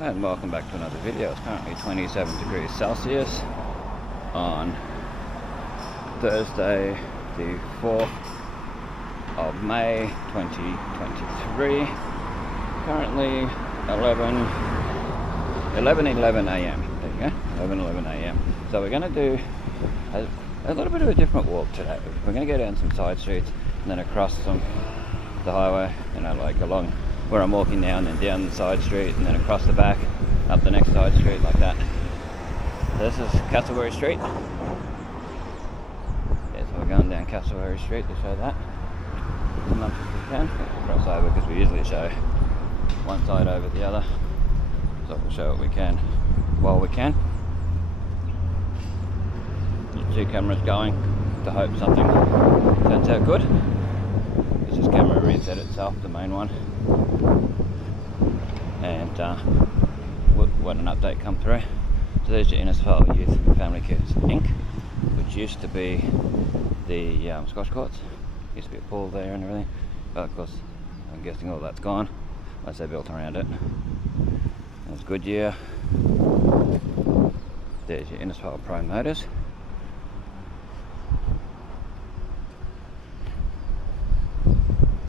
And welcome back to another video. It's currently 27 degrees Celsius on Thursday the 4th of May 2023. Currently 11 a.m. There you go, 11 a.m. So we're going to do a little bit of a different walk today. We're going to go down some side streets and then across the highway, like along where I'm walking now, and then down the side street and then across the back up the next side street like that. So this is Castleberry Street. Yeah, so we're going down Castleberry Street to show that as much as we can. Cross over because we usually show one side over the other, so we'll show what we can while we can. Two cameras going to hope something turns out good. This camera reset itself, the main one, and when an update come through. So there's your Innisfail Youth Family Kids Inc., which used to be the squash courts. Used to be a pool there and everything, but of course I'm guessing all that's gone once they built around it. There's Goodyear. There's your Innisfail Pro Motors.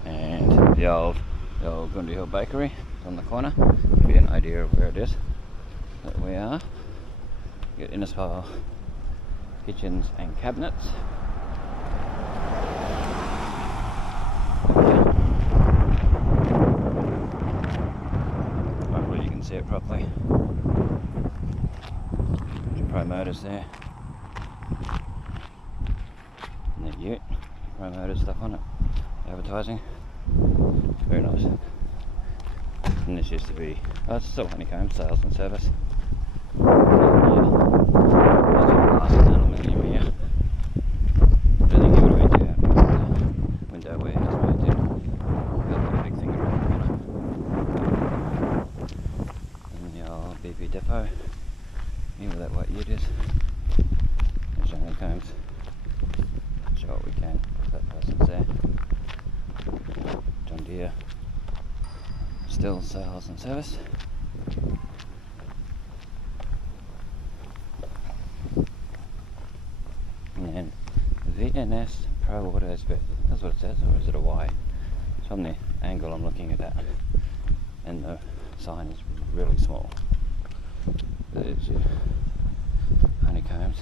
And the old Gundy Hill Bakery on the corner. Give you an idea of where it is that we are. You got Innisfail kitchens and cabinets. Hopefully you can see it properly. Pro Motors there. And the Ute. Pro Motors stuff on it. Advertising. Very nice. And this used to be, it's still Honeycomb Sales and Service. Glass and aluminium here. I don't think you would have been too happy with the window warehouse made it. Got the big thing around the corner. And the old BP depot. Here where that white ute is. There's your Honeycombs. Show what we can. That person's there. John Deere. Still Sales and Service. And then VNS Pro Auto Spec. That's what it says, or is it a Y? It's from the angle I'm looking at that. And the sign is really small. There's your Honeycombs.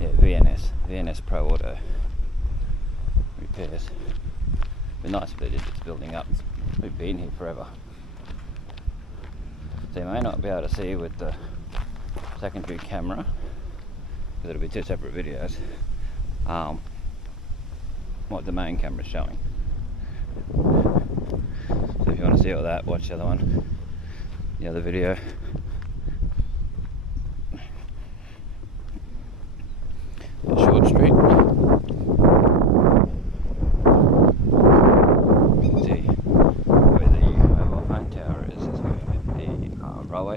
Yeah, VNS Pro Auto Repairs. It'd be nice if they did this building up. We've been here forever. So you may not be able to see with the secondary camera, because it'll be two separate videos, what the main camera is showing. So if you want to see all that, watch the other one, the other video. Short Street.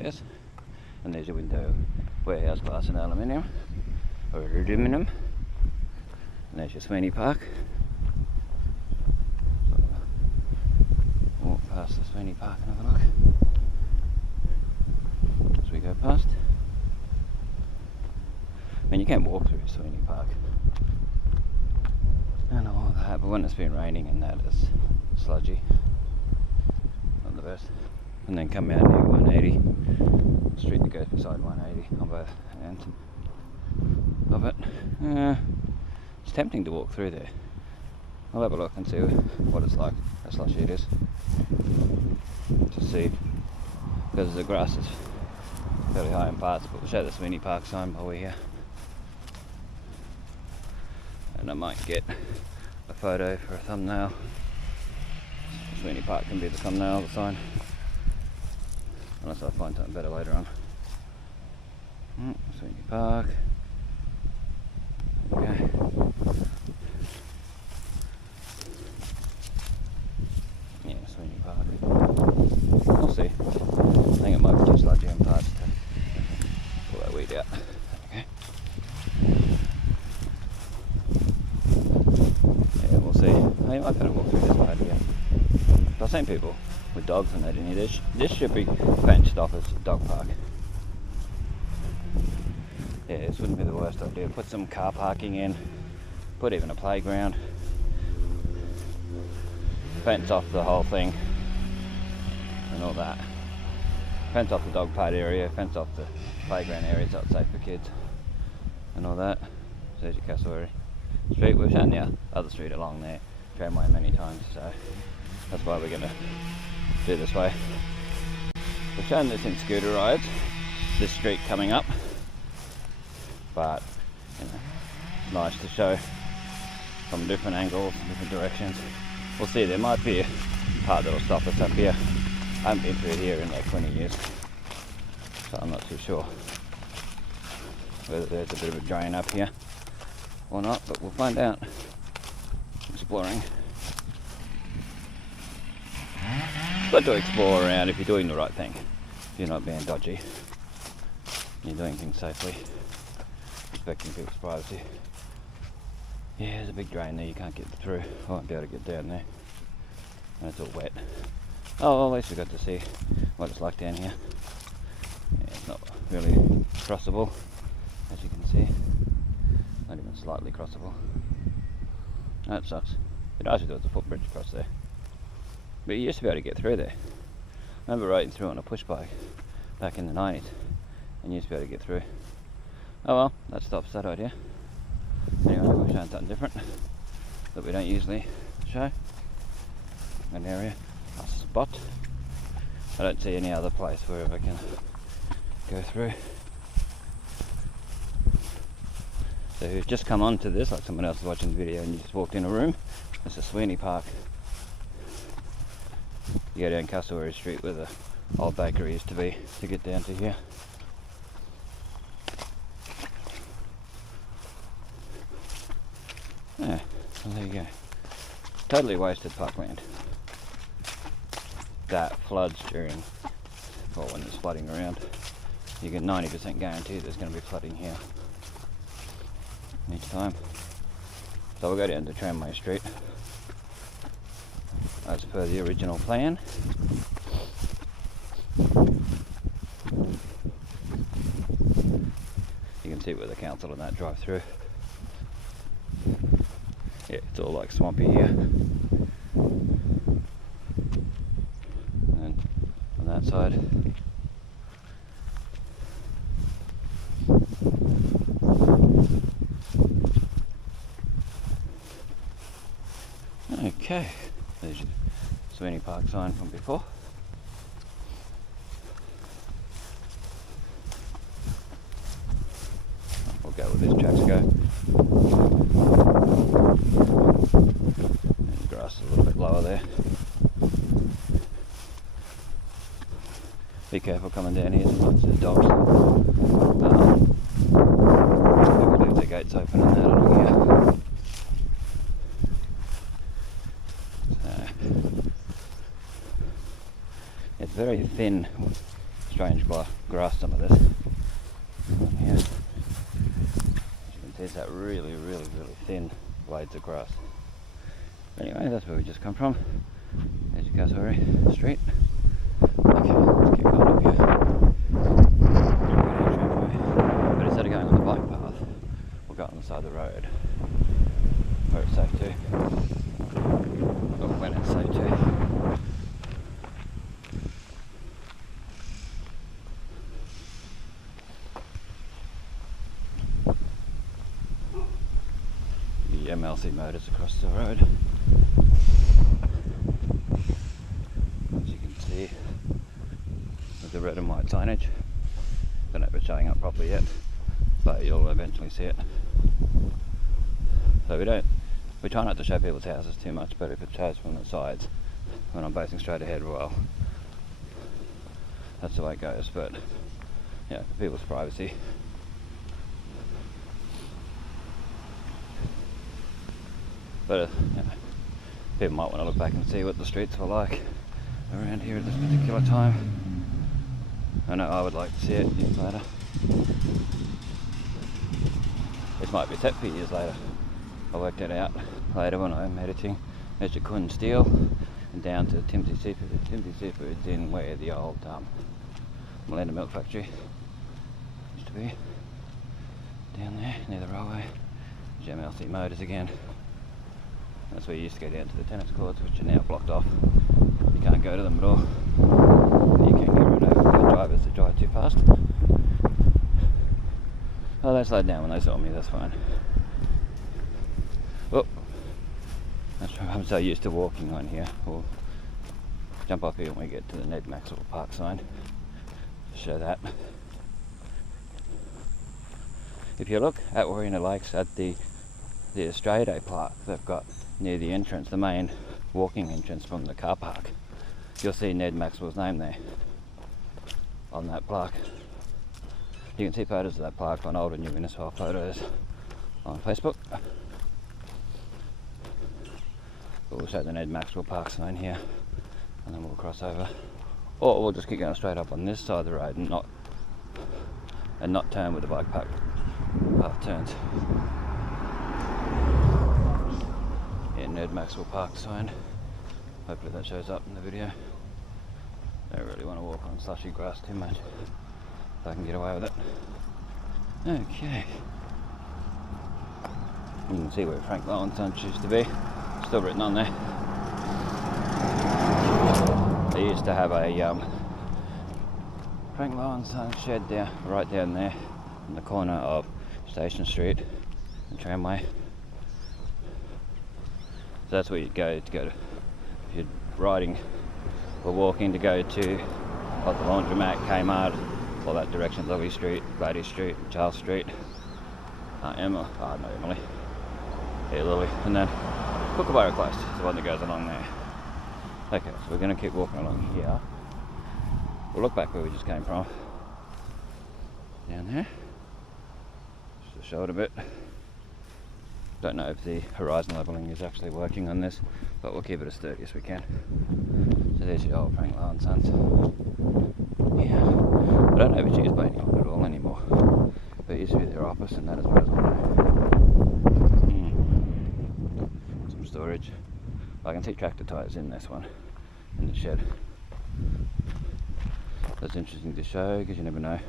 Is. And there's your window warehouse glass and aluminium, or aluminum. And there's your Sweeney Park. So walk past the Sweeney Park and have a look as we go past. I mean, you can walk through Sweeney Park and all that, but when it's been raining and that, it's sludgy. Not the best. And then come out near 180, the street that goes beside 180 on both ends of it. It's tempting to walk through there. I'll have a look and see what it's like, how slushy it is, to see, because the grass is fairly high in parts, but we'll show the Sweeney Park sign while we're here. And I might get a photo for a thumbnail. Sweeney Park can be the thumbnail of the sign. Unless I find something better later on. Sweeney Park. Okay. Yeah, Sweeney Park. We'll see. I think it might be too sludgy in parts to pull that weed out. Okay. Yeah, we'll see. I might better walk through this part here. I've seen people with dogs and that in here. This should be fenced off as a dog park. Yeah, this wouldn't be the worst idea. Put some car parking in, put even a playground, fence off the whole thing and all that. Fence off the dog park area, fence off the playground area so it's safe for kids and all that. So there's your Cassowary Street. We've shown the other street along there, tramway many times, so that's why we're going to do this way. We've shown this in scooter rides, this street coming up, but you know, nice to show from different angles, different directions. We'll see, there might be a part that'll stop us up here. I haven't been through here in like 20 years, so I'm not too sure whether there's a bit of a drain up here or not, but we'll find out exploring. It's good to explore around if you're doing the right thing, if you're not being dodgy, you're doing things safely, respecting people's privacy. Yeah, there's a big drain there, you can't get through. I won't be able to get down there, and it's all wet. Oh, well, at least we got to see what it's like down here. Yeah, it's not really crossable, as you can see. Not even slightly crossable. That sucks. It'd be nice if there was a footbridge across there. But you used to be able to get through there. I remember riding through on a push bike back in the 90s, and you used to be able to get through. Oh well, that stops that idea. Anyway, we're showing something different that we don't usually show. An area, a spot. I don't see any other place where I can go through. So if you've just come onto this, like someone else is watching the video and you just walked in a room, it's a Sweeney Park. You go down Cassowary Street where the old bakery used to be to get down to here. Yeah, well there you go. Totally wasted parkland. That floods during, well, when there's flooding around. You can 90% guarantee there's going to be flooding here each time. So we'll go down to Tramway Street as per the original plan. You can see where the council and that drive through. Yeah, it's all like swampy here. And on that side. Okay, there's your Sweeney Park sign from before. We'll go with this tracks go. And the grass is a little bit lower there. Be careful coming down here, sometimes there's dogs. People leave their gates open and that along here. It's very thin, strange grass, some of this. Yeah. As you can see, it's that really thin blades of grass. Anyway, that's where we just come from. There's your Cassowary Street. Okay, let's keep going up here. But instead of going on the bike path, we'll go on the side of the road, where it's safe to. Or when it's safe to. MLC motors across the road, as you can see with the red and white signage. Don't know if it's showing up properly yet, but you'll eventually see it. So we try not to show people's houses too much, but if it shows from the sides when I'm facing straight ahead, well, that's the way it goes. But yeah, for people's privacy. But you know, people might want to look back and see what the streets were like around here at this particular time. I know I would like to see it years later. This might be set for years later. I'll work that out later when I'm editing. There's your Queen Steel. and down to Timothy Seafood. Timothy Seafood's in where the old Melinda Milk Factory used to be. Down there, near the railway. GMLC Motors again. That's where you used to go down to the tennis courts, which are now blocked off. You can't go to them at all. You can get rid of the drivers that drive too fast. Oh, they slowed down when they saw me, that's fine. Oh, that's right, I'm so used to walking on here. We'll jump off here when we get to the Ned Maxwell Park sign. Show that. If you look at Warina Lakes at the Australia Day plaque they've got near the entrance, the main walking entrance from the car park, you'll see Ned Maxwell's name there on that plaque. You can see photos of that plaque on old and new Innisfail photos on Facebook. But we'll show the Ned Maxwell Park sign here and then we'll cross over. Or we'll just keep going straight up on this side of the road and not turn with the bike path turns. Yeah, Ned Maxwell Park sign. Hopefully that shows up in the video. Don't really want to walk on slushy grass too much, if I can get away with it. Okay. You can see where Frank Lowensun's used to be. Still written on there. They used to have a Frank Lowensun shed right down there in the corner of Station Street and Tramway. So that's where you'd go to if you're riding or walking to go to like the laundromat, Kmart, all that direction, Lovely Street, Lady Street, Charles Street, Emily, yeah, Lily, and then Kookaburra Close is the one that goes along there. Okay, so we're going to keep walking along here. We'll look back where we just came from. Down there. Just to show it a bit. Don't know if the horizon levelling is actually working on this, but we'll keep it as sturdy as we can. So there's your old Frank Lowensun's. Yeah. I don't know if it's used by anyone at all anymore. But it used to be their office and that as far as I know. Some storage. I can see tractor tyres in this one, in the shed. That's interesting to show because you never know.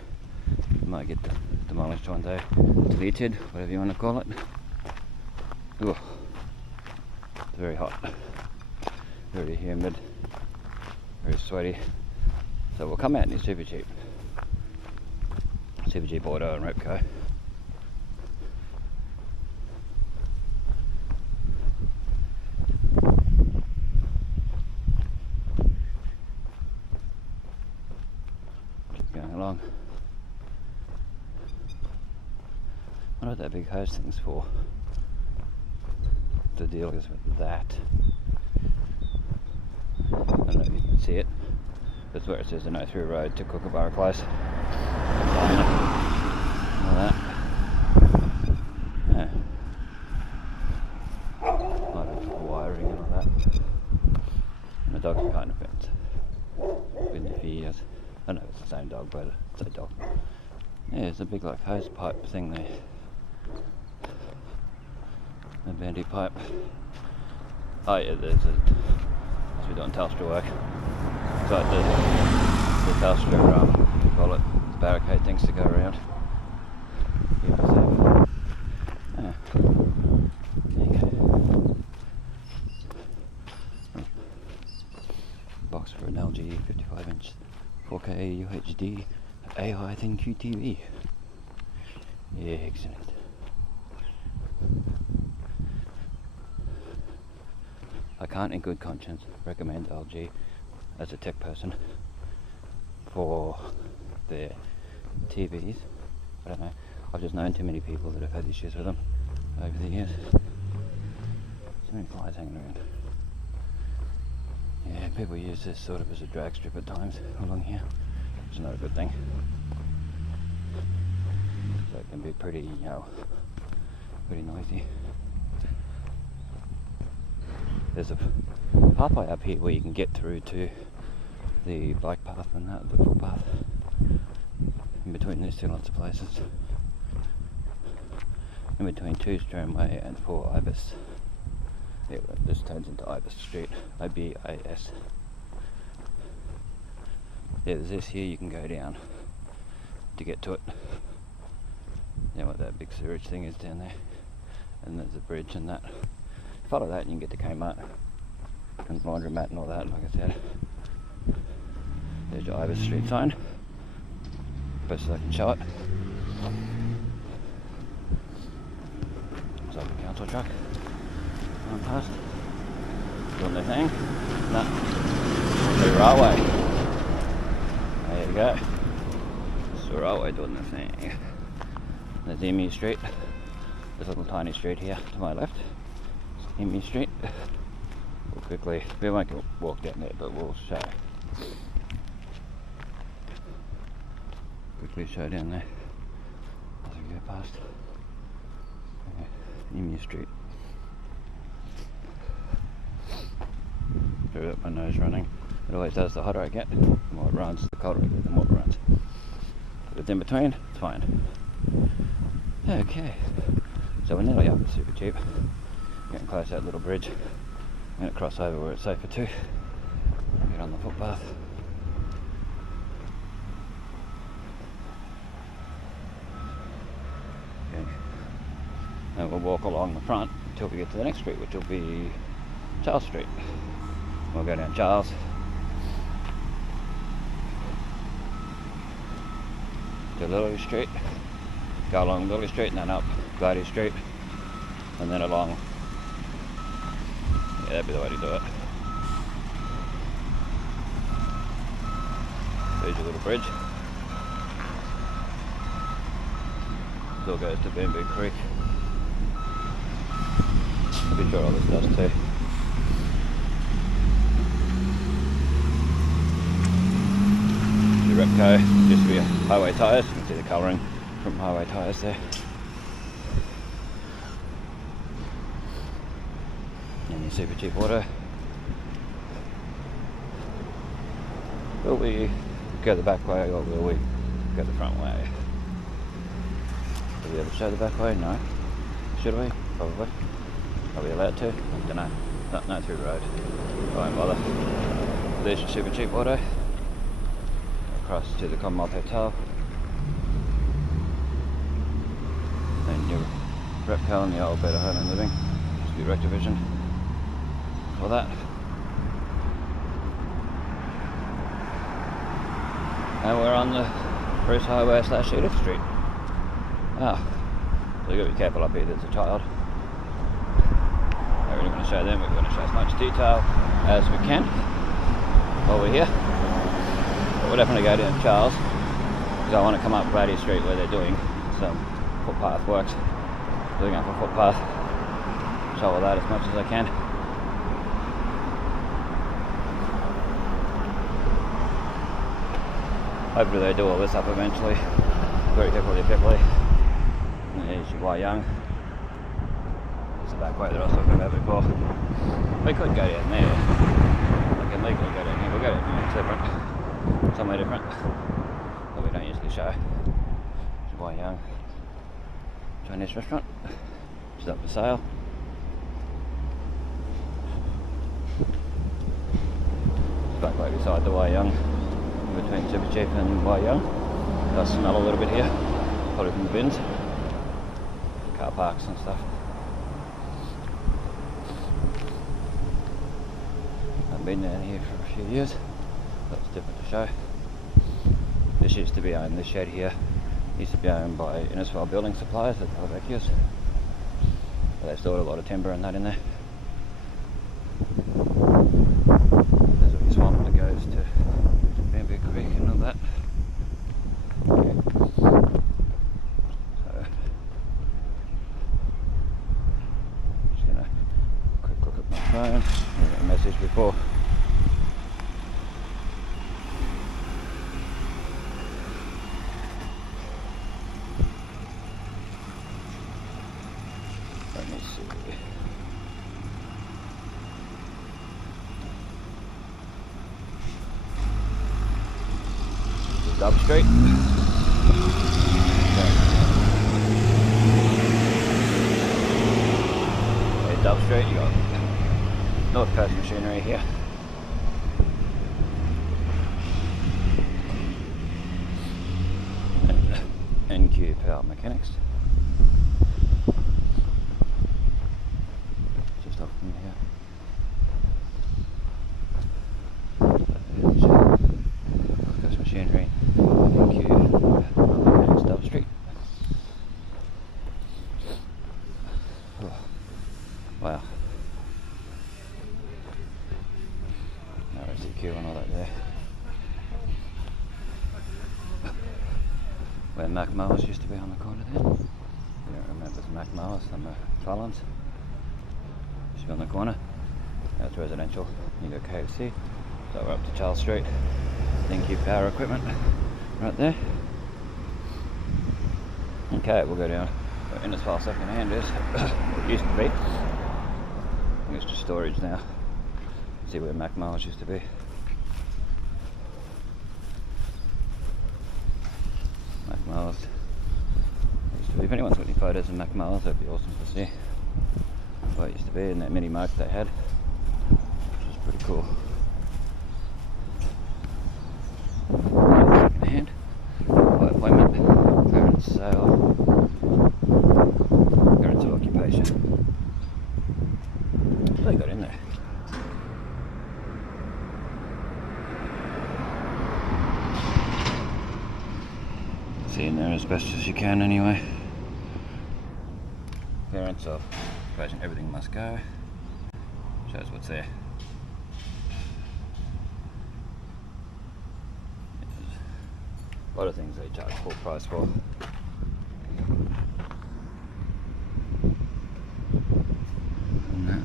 You might get demolished one day, deleted, whatever you want to call it. Ooh, it's very hot, very humid, very sweaty. So we'll come out near Super Cheap Auto and Repco. Keep going along. I wonder what that big hose thing's for. The deal is with that. I don't know if you can see it. That's where it says the no through road to Kookaburra Close. All that. Yeah. A lot of wiring and all that. And the dog's behind the fence. Been there for years. I don't know if it's the same dog, but it's a dog. Yeah, there's a big like hose pipe thing there. A bandy pipe. Oh yeah, there's we're doing Telstra work. It's like the Telstra, what do you call it, barricade things to go around. Keep it safe. Yeah. There you go. Box for an LG 55-inch 4K UHD AI ThinQ TV. Yeah, excellent. I can't in good conscience recommend LG as a tech person for their TVs. I don't know, I've just known too many people that have had issues with them over the years. So many flies hanging around. Yeah, people use this sort of as a drag strip at times along here, which is not a good thing. So it can be pretty, pretty noisy. There's a pathway up here where you can get through to the bike path and that, the footpath. In between these two lots of places. In between 2 Tramway and 4 Ibis. Yeah, this turns into Ibis Street. IBIS. Yeah, there's this here you can go down to get to it. You know what that big sewage thing is down there. And there's a bridge and that. Follow that and you can get to Kmart and laundromat and all that, like I said. There's your Ibis Street sign. Best as I can show it. It's like a council truck. Going past. Doing their thing. No. The railway. There you go. It's the railway doing their thing. There's Emu Street. This little tiny street here to my left. It's Emu Street. We'll quickly, we won't walk down there, but we'll show. Quickly show down there as we go past. Emu Street. Drew up my nose running. It always does. The hotter I get, the more it runs. The colder I get, the more it runs. But in between, it's fine. Okay. So we're nearly up. Super cheap. Getting close to that little bridge. I'm going to cross over where it's safer too. Get on the footpath. Okay. And we'll walk along the front until we get to the next street, which will be Charles Street. We'll go down Charles. To Lily Street. Go along Lily Street and then up Glady Street. And then along. Yeah, that'd be the way to do it. There's your little bridge. Still goes to Bamboo Creek. I'm pretty sure all this does too. The Repco used to be Highway Tyres. You can see the colouring from Highway Tyres there. And your super cheap auto. Will we go the back way or will we go the front way? Will we ever show the back way? No. Should we? Probably. Are we allowed to? I don't know. No through the road. I won't bother. There's your super cheap auto. Across to the Commonwealth Hotel. Then your Repco and the old Better Home and Living. Just be Rectivision. For that. And we're on the Bruce Highway / Edith Street. Ah, so you've got to be careful up here, there's a child. I really want to show them, we're going to show as much detail as we can while we're here. But we'll definitely go down Charles, because I want to come up Glady Street where they're doing some footpath works. Doing up a footpath. Show all that as much as I can. Hopefully they do all this up eventually. Very carefully. And there's your Y Young. There's the back way that I was talking about before. We could go down there. We can legally go down here. We'll go down here. It's different. Somewhere different. That we don't usually show. There's Y Young Chinese restaurant. It's up for sale. It's back way beside the Y Young. Between Super Cheap and Y Young. It does smell a little bit here, probably from the bins, car parks and stuff. I've been down here for a few years, that's different to show. This used to be owned, this shed here used to be owned by Innisfail building suppliers at Helvetius. They stored a lot of timber and that in there. There's a swamp that goes to Bamboo Creek and all that. So, just gonna quick look at my phone. I got a message before. Let me see. Dub Street. Okay, Dub Street, you got North Coast Machinery here. And NQ Power Mechanics. Just off from here. North Coast Machinery, NQ Power Mechanics, Dove Street. Oh, wow. No RCQ and all that there. Where Mac Mowers used to be on the corner there. You don't remember the Mac Mowers, some Fallons. Used to be on the corner. Now it's residential. You go KFC. So we're up to Charles Street. NQ Power Equipment right there. Okay, we'll go down where Innisfail second hand is. It used to be. I think it's just storage now. See where Mac Mowers used to be. Mac Mowers used to be. If anyone's got any photos of Mac Mowers, that'd be awesome to see what it used to be and that mini moke they had, which is pretty cool. Second hand, by appointment, clearance sale, clearance of occupation. What they got in there? See in there as best as you can anyway. Clearance of occupation, everything must go. Shows what's there. A lot of things they charge full price for. And that.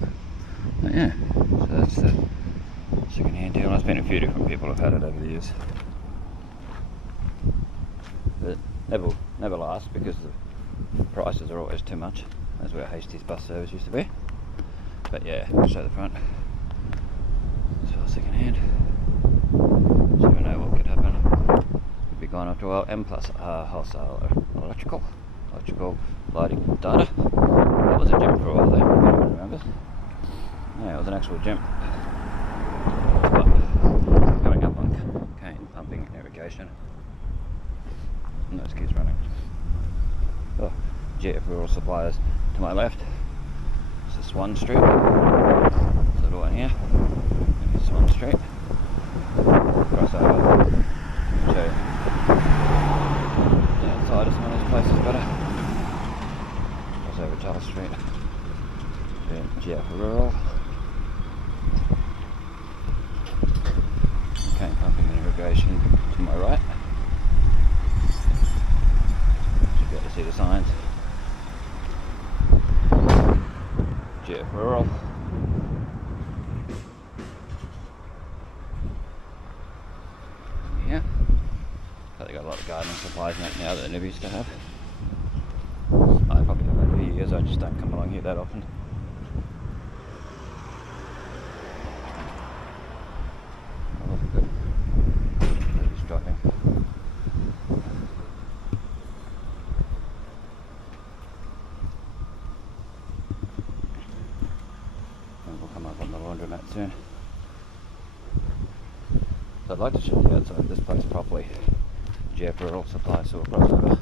But yeah, so that's the second hand deal. There's been a few different people have had it over the years. But never lasts because the prices are always too much. That's where Hastie's bus service used to be. But yeah, I'll show the front. As well, second hand. So we know what could happen. Could be gone after a while. M plus wholesale electrical lighting data. That was a gym for a while there, if anyone remembers. Yeah, it was an actual gym. But going up on cane pumping and irrigation. And those kids running. Oh, GF Rural Suppliers to my left. This is Swan Street. This little one here. Maybe Swan Street. Cross over. Show you the outside of some of those places better. Cross over Charles Street. Then GF Rural. Cane pumping and irrigation to my right. See the signs. GF Rural. Yeah. So they got a lot of gardening supplies in it now that they never used to have. I probably have over the years, I just don't come along here that often. Oh, good. Just dropping. Soon. So I'd like to show you outside this place properly. GF Rural Supply, so we'll cross over.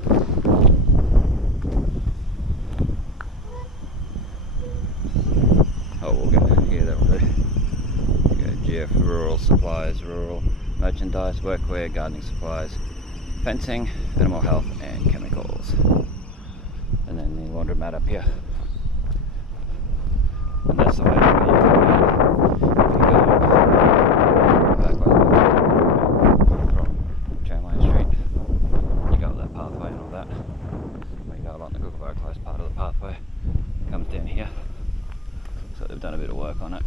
Oh, we'll go here, that'll do. Go GF Rural Supplies, rural merchandise, workwear, gardening supplies, fencing, animal health and chemicals. And then the laundromat up here. And that's the way to be. Done a bit of work on it.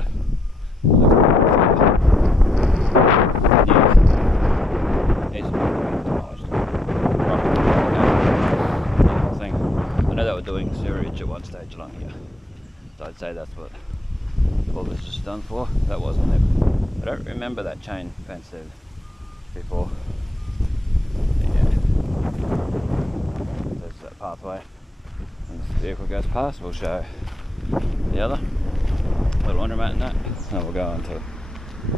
I know they were doing sewerage at one stage along here, so I'd say that's what all this is done for. That wasn't it. I don't remember that chain fence there before. Yeah. There's that pathway, and this vehicle goes past. We'll show the other. little laundromat and that. And we'll go on to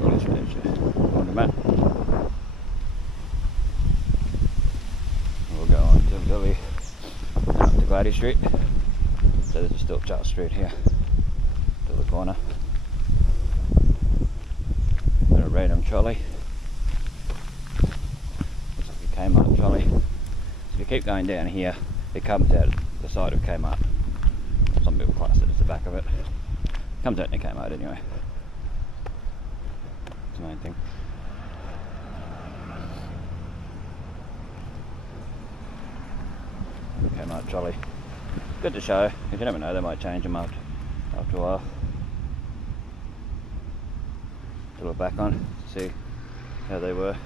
laundromat. We'll go on to Billy up to Glady Street. So this is still Charles Street here, to the corner. And a random trolley. Looks like a Kmart trolley. So if you keep going down here, it comes out the side of Kmart. Some people class it as the back of it. Comes out near Kmart anyway. That's the main thing. Kmart trolley. Good to show, because you never know, they might change them after a while. To look back on, to see how they were.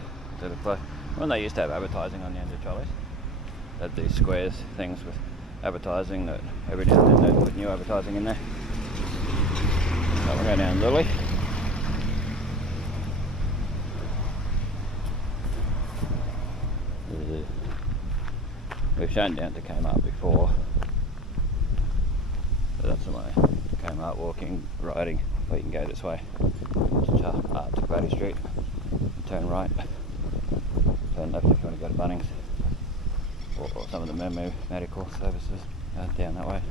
When they used to have advertising on the end of trolleys, they had these squares things with advertising that every now and then they'd put new advertising in there. So we'll go down Lily. We've shown down to Kmart before. So that's the way. Kmart walking, riding, or you can go this way to Glady Street, turn right, turn left if you want to go to Bunnings, or some of the Memu medical services down that way.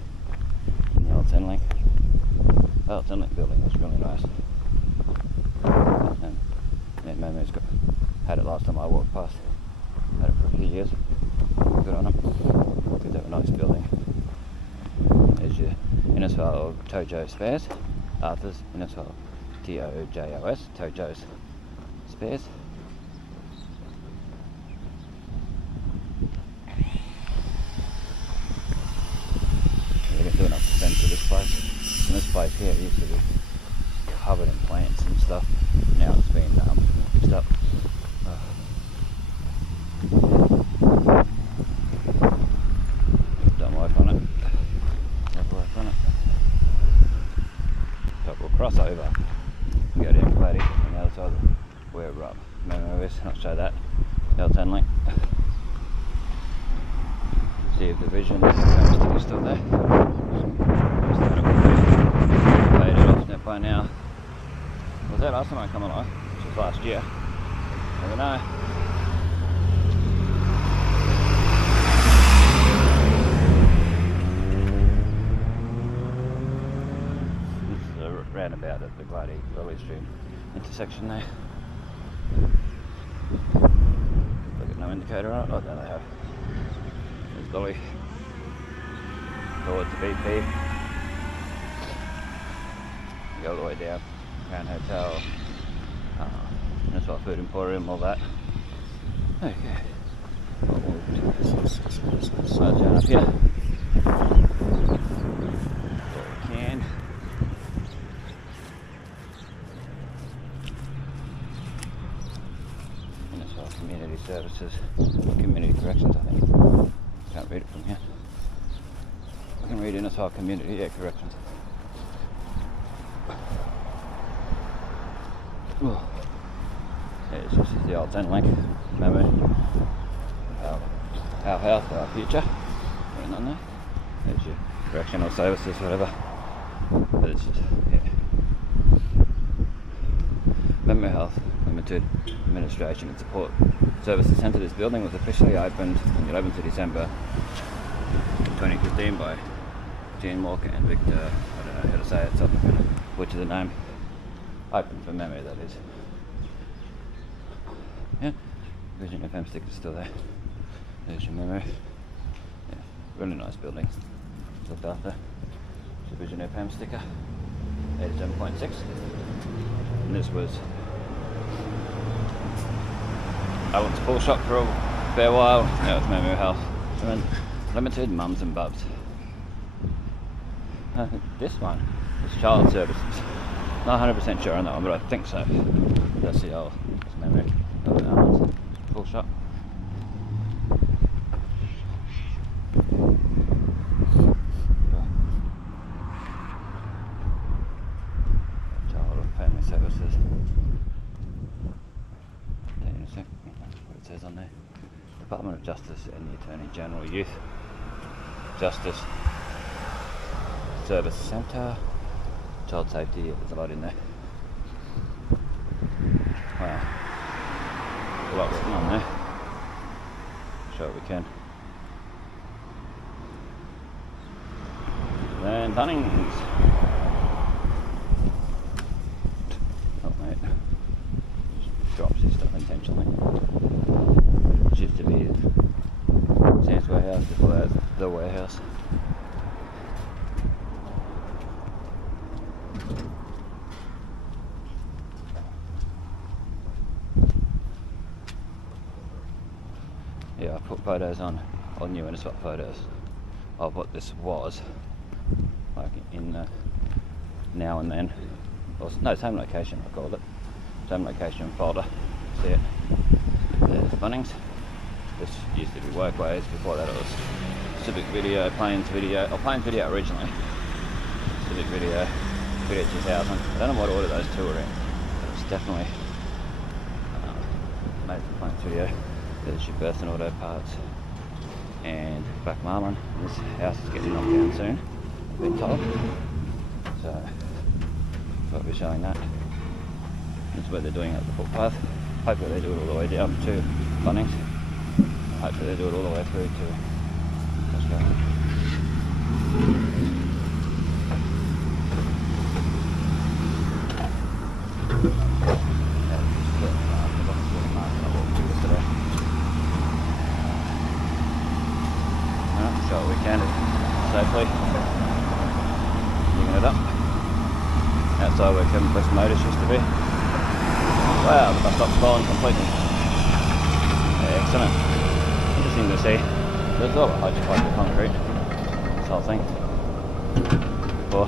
And the old Tenlink. The old Tenlink building was really nice. And Memu's had it last time I walked past. Had it for a few years. Good on them. Good to have a nice building. There's your Innisfail Tojo spares. Arthur's Innisfail T-O-J-O-S, Tojo's spares. You can do enough to spend for this place. And this place here used to be covered in plants and stuff. Now it's been fixed up. Cross over, go down Glady on the other side where Memo is, and I'll show that, the Tenlink. See if the vision is still there. Faded off now by now. Was that last time I come alive? Which was last year. Never know. Roundabout at the Glady Street intersection there. Look at no indicator on it. Oh, there they have. There's Lily towards the BP. Go all the way down, Crown Hotel, Innisfail Food Emporium, all that. Okay. Right down up here. Community services, community corrections, I think. Can't read it from here. I can read Innisfail community, corrections. Yeah, it's just the old Tenlink. Remember, our health, our future. Going on there. There's your correctional services, whatever. But it's just, Memory Health Limited Administration and Support Services Centre. This building was officially opened on the 11th of December 2015 by Jean Walker and Victor, I don't know how to say it, so I'm going to butcher the name. Open for memory, that is. Yeah, Vision FM sticker's still there. There's your memory. Yeah, really nice building. Looked after. It's a Vision FM sticker. 87.6. And this was Alan's Full Shop for a fair while. Now it's Memory Health Limited, Mums and Bubs. I think this one is Child Services. Not 100% sure on that one, but I think so. That's the old Memory of Alan's Full Shop. Child and Family Services. What it says on there. Department of Justice and the Attorney General Youth Justice Service Centre, child safety, there's a lot in there. Wow, a lot written on there. Show what we can. Then Bunnings. Oh mate, just drops his stuff intentionally. It used to be Sam's warehouse, before that was the warehouse. Yeah, I put photos on new Innisfail photos of what this was, like in the now and then. Or, no, same location I called it. Same location folder. See it? There's Bunnings. This used to be Workways, before that it was Civic Video, Plains Video, or Plains Video originally. Civic Video, Video 2000. I don't know what order those two were in. It was definitely made for Plains Video. There's your Birth and Auto parts. And Black Marlin. This house is getting knocked down soon, I've been told. So, I'll be showing that. This is where they're doing up the footpath. Hopefully they do it all the way down to Bunnings. Hopefully they do it all the way through to Australia. So we can safely digging it up outside where Kevin Quest Motors used to be. Wow, the bus stop's fallen completely. Yeah, excellent. Interesting to see. There's a lot of hydroponic concrete, this whole thing. Before.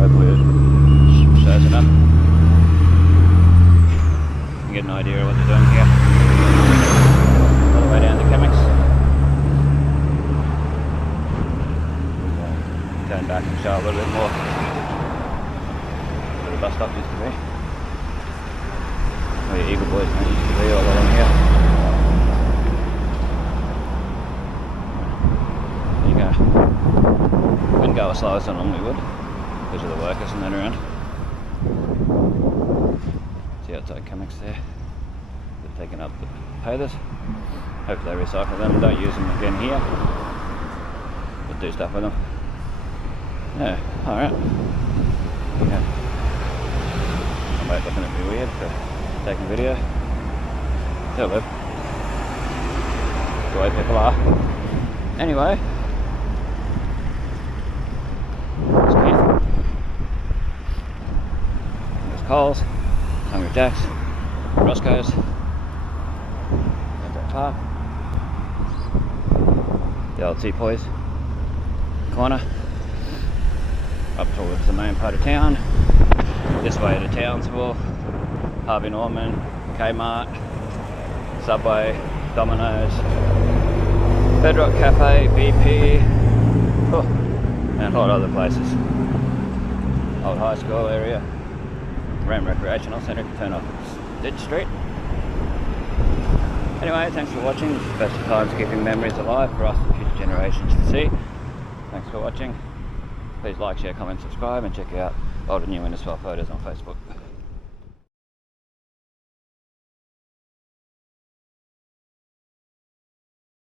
Hopefully it shows enough. You get an idea of what they're doing here. All the way down to Chemics. Turn back and show a little bit more where the bus stop used to be. Where your Eagle Boys used to be all along here. There you go. Wouldn't go as slow as I normally would because of the workers and that around. See outside Chemics there. They've taken up the pavers. Hopefully they recycle them and don't use them again here. But do stuff with them. Yeah, alright. Yeah. Somebody looking at me weird for taking video. Still live. The way people are. Anyway. There's Keith. There's Coles. Hungry Jacks. Roscoe's. Not that far. The old Seapoys corner. Up towards the main part of town. This way to Townsville, Harvey Norman, Kmart, Subway, Domino's, Bedrock Cafe, BP, and a lot of other places. Old high school area, Ram Recreational Centre, turn off Ditch Street. Anyway, thanks for watching. This is Bestestimes, keeping memories alive for us and future generations to see. Thanks for watching. Please like, share, comment, subscribe, and check out old and new Innisfail photos on Facebook.